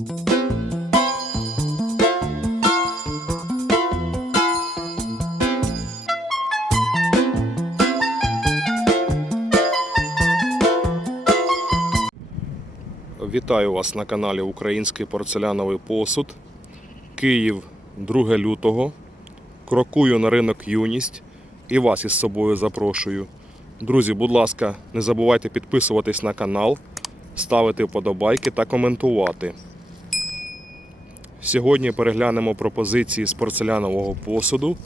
Вітаю вас на каналі Український порцеляновий посуд. Київ 2 лютого. Крокую на ринок Юність і вас із собою запрошую. Друзі, будь ласка, не забувайте підписуватись на канал, ставити вподобайки та коментувати. Сьогодні переглянемо пропозиції з порцелянового посуду.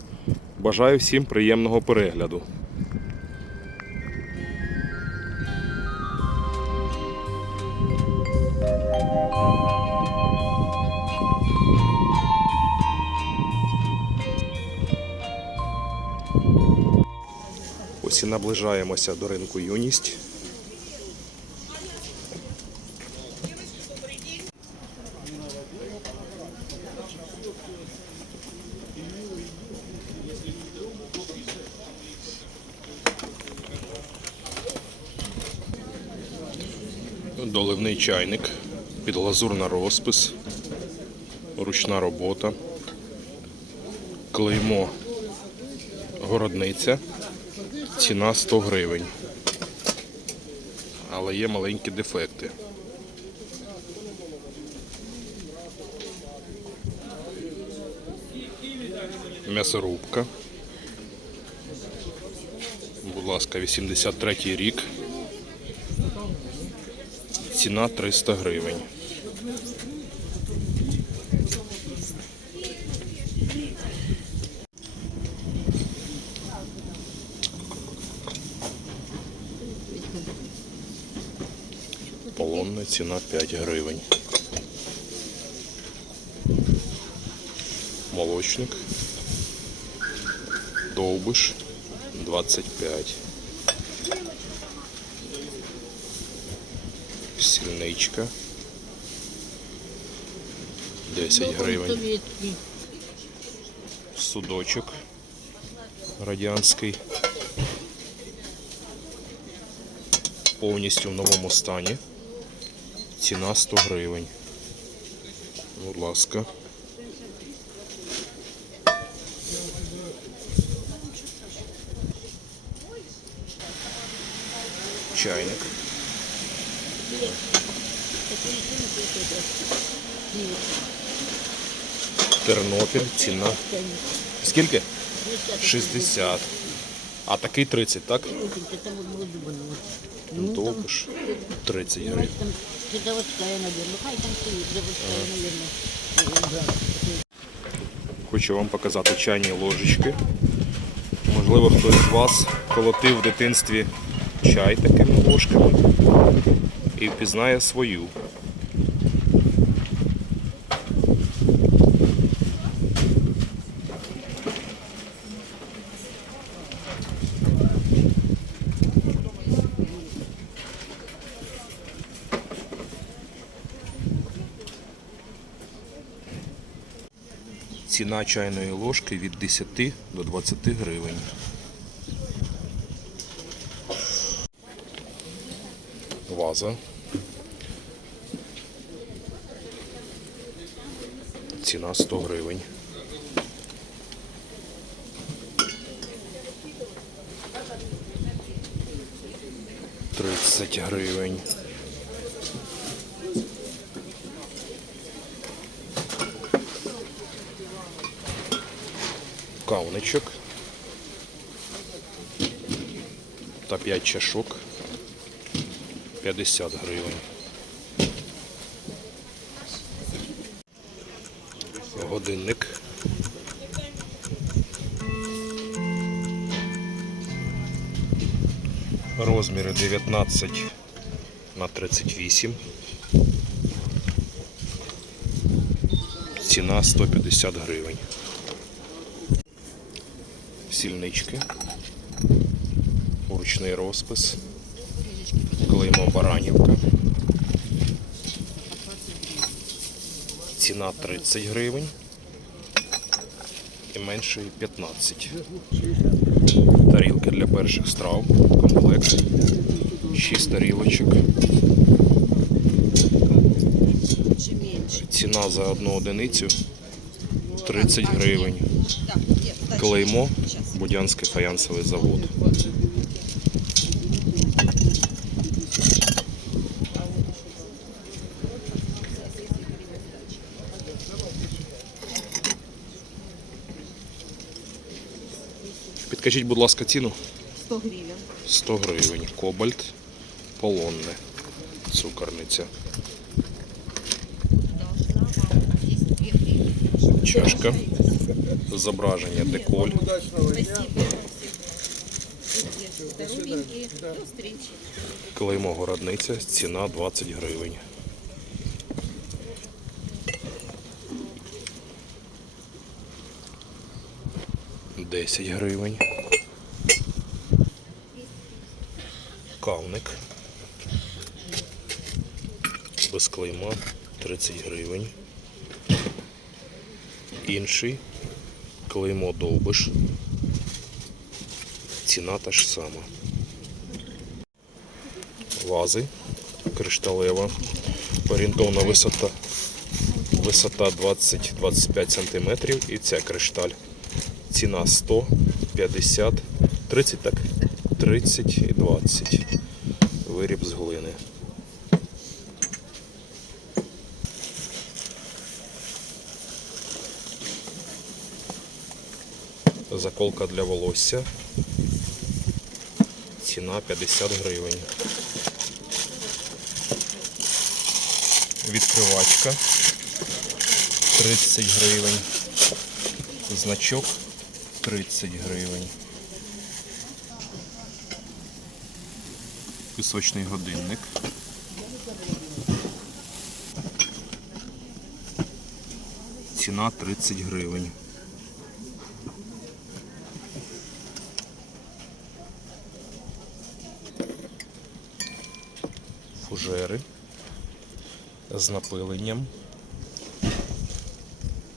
Бажаю всім приємного перегляду. Ось і наближаємося до ринку юність. Доливний чайник, підглазурна розпис, ручна робота, клеймо городниця. Ціна 100 гривень. Але є маленькі дефекти. М'ясорубка. Будь ласка, 83 рік. Ціна 300 гривень. Полонна ціна 5 гривень. Молочник. Довбиш 25. Сільничка. 10 гривень. Судочок радянський. Повністю в новому стані. Ціна 100 гривень. Будь ласка. Чайник. Тернопіль, ціна. Скільки? 60. А такий 30, так? 30 гривень. Заводська, наверное. Хай там стоїть, заводська, наверное. Хочу вам показати чайні ложечки. Можливо, хтось з вас колотив в дитинстві чай такими ложками і впізнає свою. Ціна чайної ложки від 10 до 20 гривень. Ваза. Ціна 100 гривень. Тридцять гривень. Кавничок та 5 чашок 50 гривень. Годинник. Розміри 19 на 38. Ціна 150 гривень. Сільнички. Ручний розпис. Клеймо Баранівка. Ціна 30 гривень. І меншої 15. Тарілки для перших страв. Комплект. 6 тарілочок. Ціна за одну одиницю 30 гривень. Клеймо Будянський фаянсовий завод. Підкажіть, будь ласка, ціну. 100 гривень. 100 гривень. Кобальт полонне. Цукорниця. Чашка. Зображення деколь. Клеймо городниця. Ціна 20 гривень. Десять гривень. Кавник. Без клейма 30 гривень. Інший. Клеймо довбиш. Ціна та ж сама. Вази кришталева. Орієнтовна висота. Висота 20-25 см і ця кришталь. Ціна 100, 50, 30, так? 30 і 20. Виріб з глини. Заколка для волосся. Ціна 50 гривень. Відкривачка 30 гривень. Значок 30 гривень. Пісочний годинник. Ціна 30 гривень. Фужери з напиленням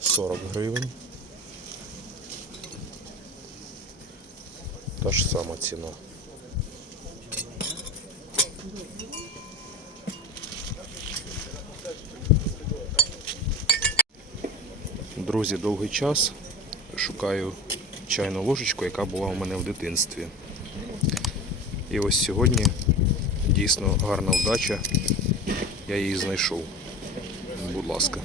40 гривень. Та ж сама ціна. Друзі, довгий час шукаю чайну ложечку, яка була у мене в дитинстві. І ось сьогодні дійсно гарна вдача. Я її знайшов. Будь ласка.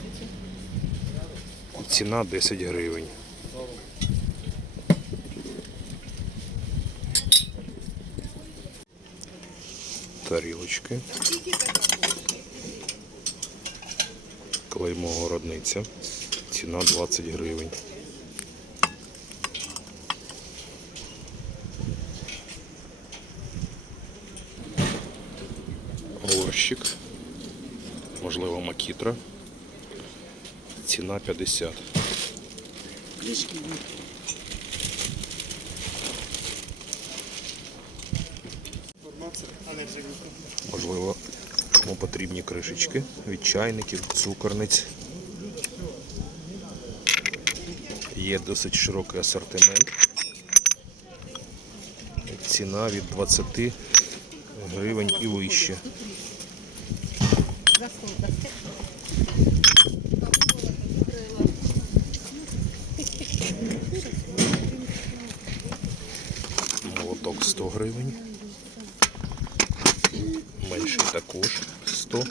Ціна 10 гривень. Тарілочки. Клеймо городниця. Ціна 20 гривень. Ціна 50. Крышки. Можливо, кому потрібні кришечки від чайників, цукорниць. Є досить широкий асортимент. Ціна від 20 гривень і вище. Молоток 100 гривень. Менший також 100.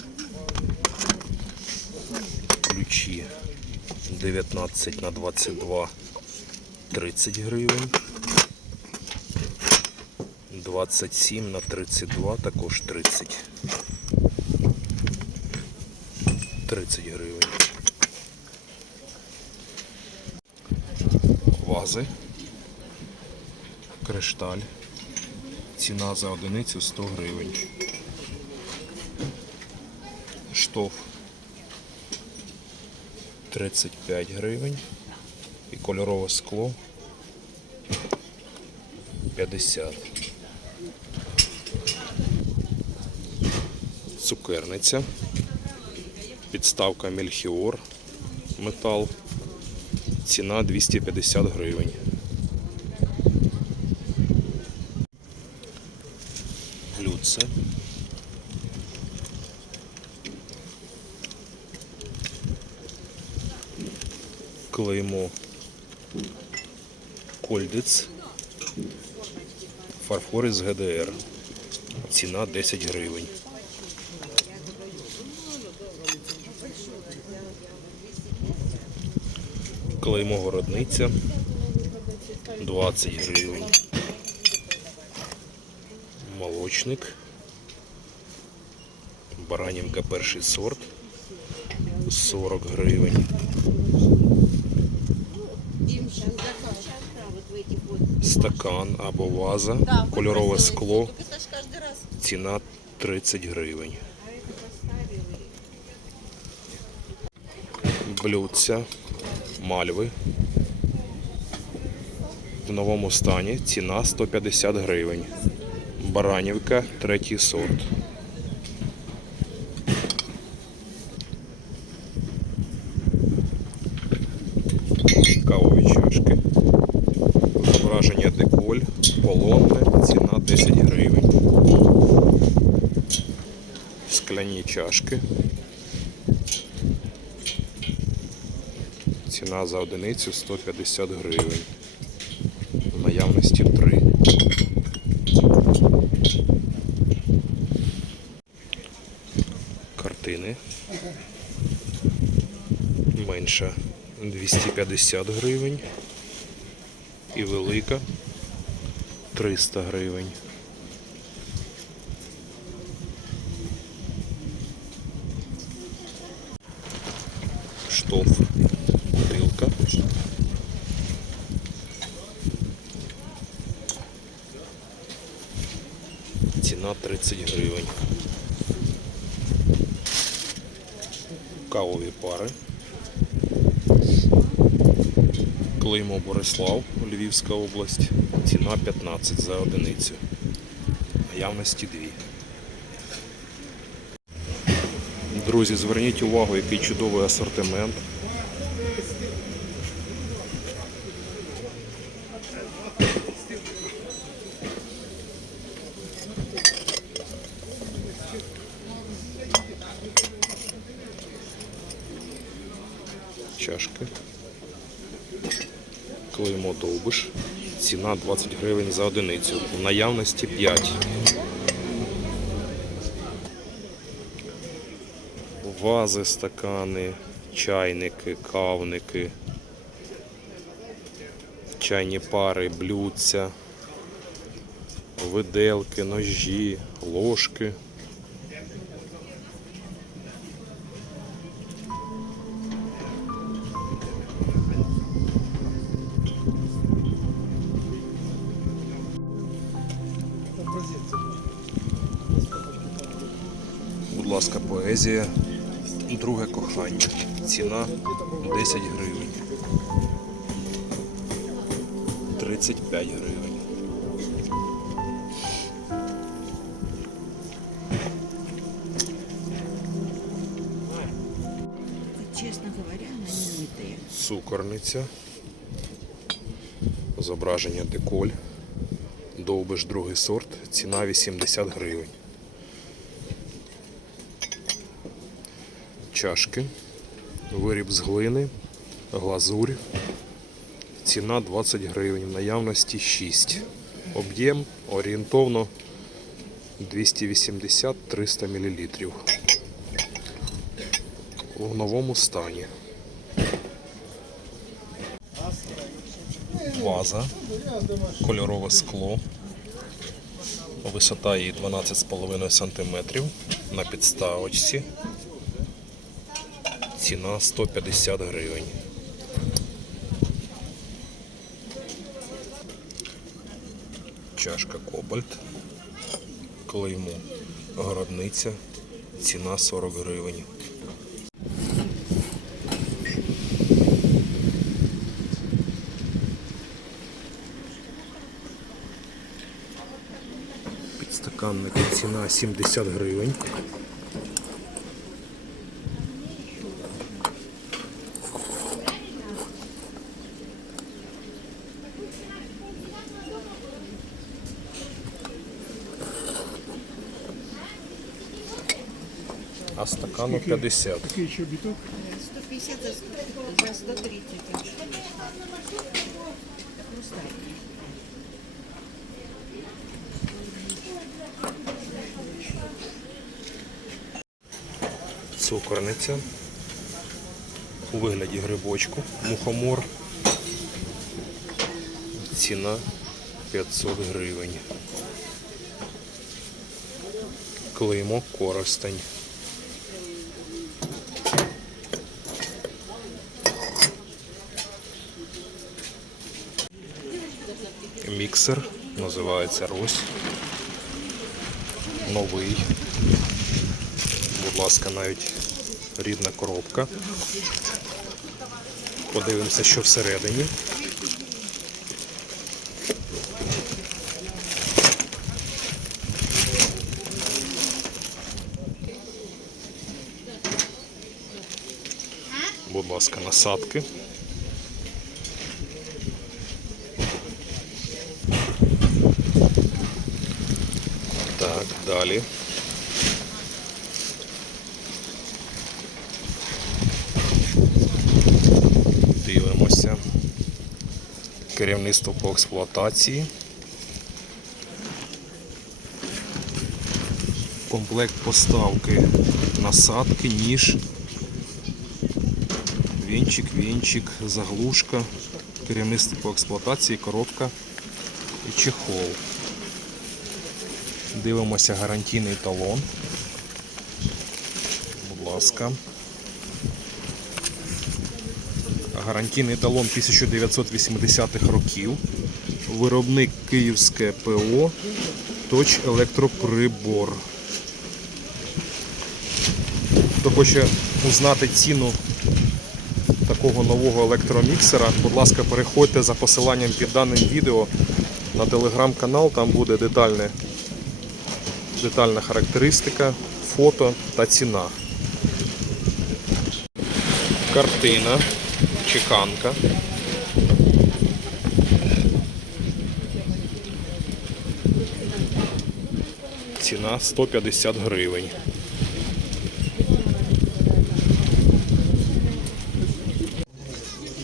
Ключі 19 на 22 30 гривень. 27 на 32 також 30. 30 гривень. Вази. Кришталь. Ціна за одиницю 100 гривень. Штоф 35 гривень. І кольорове скло 50. Цукерниця. Підставка Мельхіор. Метал. Ціна 250 гривень. Люце. Клеймо Кольдиц. Фарфор з ГДР. Ціна 10 гривень. Клеймо городниця 20 гривень. Молочник. Баранівка перший сорт 40 гривень. Стакан або ваза, кольорове скло, ціна 30 гривень. Блюдця, мальви. В новому стані ціна 150 гривень. Баранівка, третій сорт. Кавові чашки. Зображення деколь, полонне, ціна 10 гривень. Скляні чашки. Ціна за одиницю 150 гривень. В наявності 3. Картини. Менша 250 гривень. І велика 300 гривень. Штоф, бутилка. Ціна 30 гривень. Кавові пари. Клеймо Борислав, Львівська область. Ціна 15 за одиницю. Наявності 2. Друзі, зверніть увагу, який чудовий асортимент. Чашки. Клеймо довбиш. Ціна 20 гривень за одиницю. В наявності 5. Вази, стакани, чайники, кавники, чайні пари, блюдця, виделки, ножі, ложки. Будь ласка, поезія. Друге кохання. Ціна 10 гривень. 35 гривень. Честно говоря, не мытая. Зображення деколь. Довбиш другий сорт. Ціна 80 гривень. Чашки. Виріб з глини. Глазурь. Ціна 20 гривень. В наявності 6. Об'єм орієнтовно 280-300 мл. У новому стані. Ваза, кольорове скло. Висота її 12,5 см на підставочці. Ціна 150 гривень. Чашка Кобальт. Клеймо городниця. Ціна 40 гривень. Підстаканник ціна 70 гривень. Стакану 50. Такий чобіток. 150 за 100, за 130. Хрустальный. Цукорниця у вигляді грибочку, мухомор. Ціна 500 гривень. Клеймо коростень. Міксер називається Рось. Новий. Будь ласка, навіть рідна коробка. Подивимося, що всередині. Будь ласка, насадки. Так, далі. Дивимося. Керівництво по експлуатації. Комплект поставки насадки, ніж, вінчик, вінчик, заглушка, керівництво по експлуатації, коробка і чехол. Дивимося гарантійний талон. Будь ласка. Гарантійний талон 1980-х років. Виробник Київське ПО. Точ електроприбор. Хто хоче узнати ціну такого нового електроміксера, будь ласка, переходьте за посиланням під даним відео на телеграм-канал, там буде детальне, детальна характеристика, фото та ціна. Картина, чеканка. Ціна 150 гривень.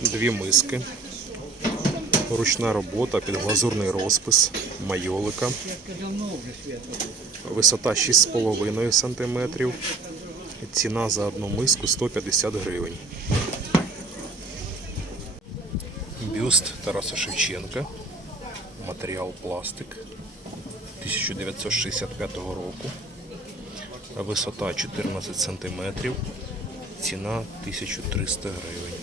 Дві миски. Ручна робота під глазурний розпис майолика. Висота 6,5 см. Ціна за одну миску 150 гривень. Бюст Тараса Шевченка. Матеріал пластик 1965 року. Висота 14 см. Ціна 1300 гривень.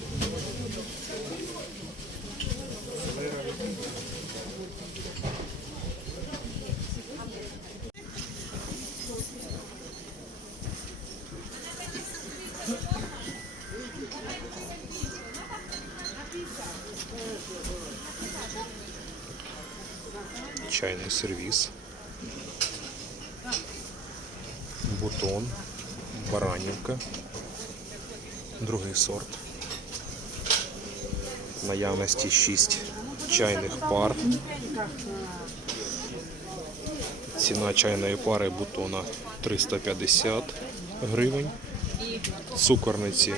Сервіс. Бутон. Баранівка. Другий сорт. Наявності 6 чайних пар. Ціна чайної пари бутона 350 гривень. Цукорниці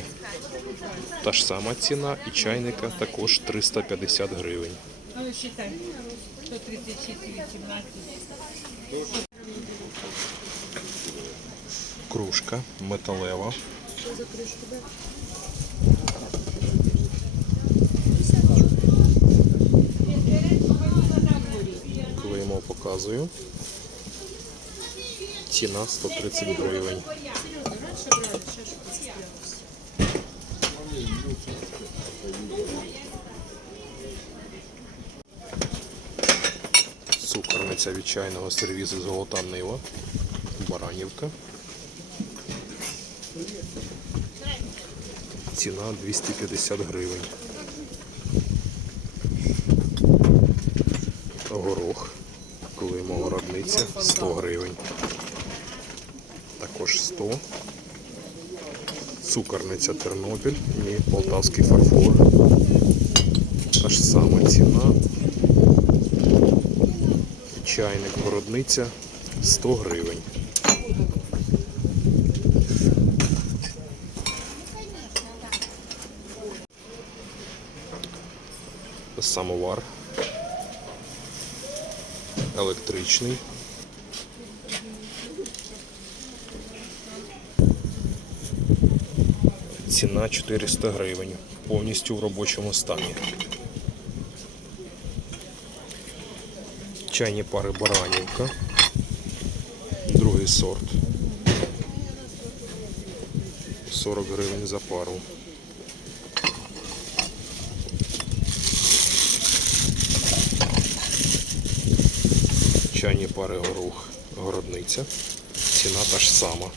та ж сама ціна і чайника також 350 гривень. Ну, считай. 136 и 18. Кружка металева. Клеймо показую. Ціна 130 гривень. Цукорниця від чайного сервізу Золота Нива. Баранівка. Ціна 250 гривень. Горох. Клеймо виробниця 100 гривень. Також 100. Цукорниця Тернопіль і полтавський фарфор. Та ж сама ціна чайник городниця 100 гривень. Самовар електричний. Ціна 400 гривень, повністю в робочому стані. Чайні пари Баранівка. Другий сорт. 40 гривень за пару. Чайні пари горох городниця. Ціна та ж сама.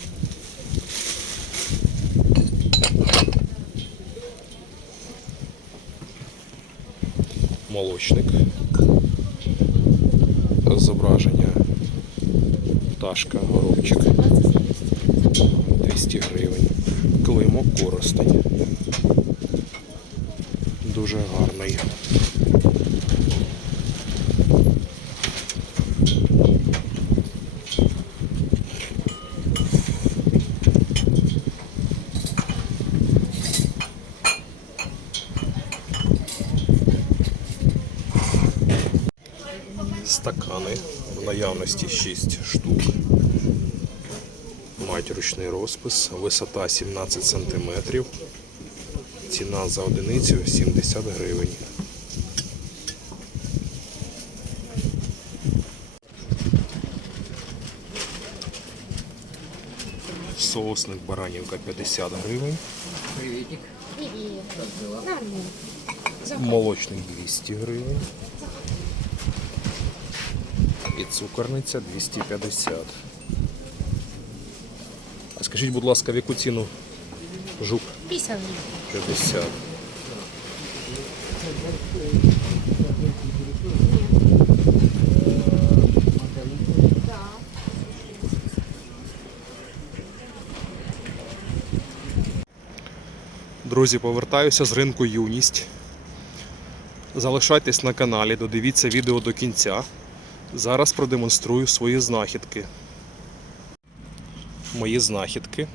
Молочник. Зображення пташка, горобчик. 200 гривень. Климок коростень. Дуже гарний. Стакани наявності 6 штук. Мають ручний розпис, висота 17 см. Ціна за одиницю 70 гривень. Соусник баранівка 50 гривень. Молочник 200 гривень. І цукорниця 250. А скажіть, будь ласка, в яку ціну жук? 50 50. Друзі, повертаюся з ринку Юність. Залишайтесь на каналі, додивіться відео до кінця. Зараз продемонструю свої знахідки. Мої знахідки.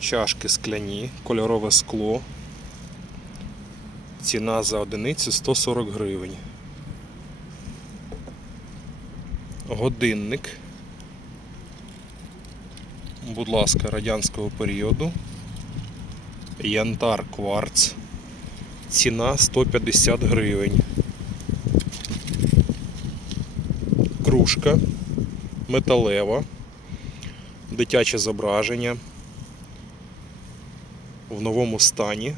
Чашки скляні, кольорове скло. Ціна за одиницю 140 гривень. Годинник. Будь ласка, радянського періоду. Янтар кварц. Ціна 150 гривень. Кружка металева. Дитяче зображення в новому стані.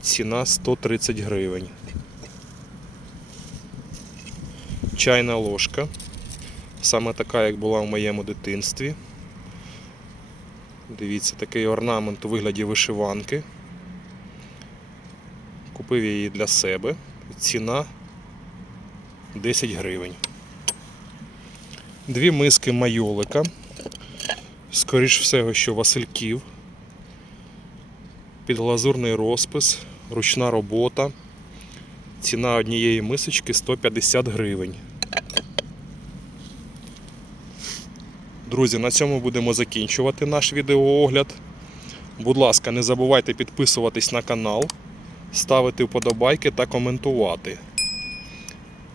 Ціна 130 гривень. Чайна ложка. Саме така, як була в моєму дитинстві. Дивіться, такий орнамент у вигляді вишиванки. Купив її для себе. Ціна 10 гривень. Дві миски майолика. Скоріш всього, що Васильків. Підглазурний розпис, ручна робота. Ціна однієї мисочки 150 гривень. Друзі, на цьому будемо закінчувати наш відеоогляд. Будь ласка, не забувайте підписуватись на канал, ставити вподобайки та коментувати.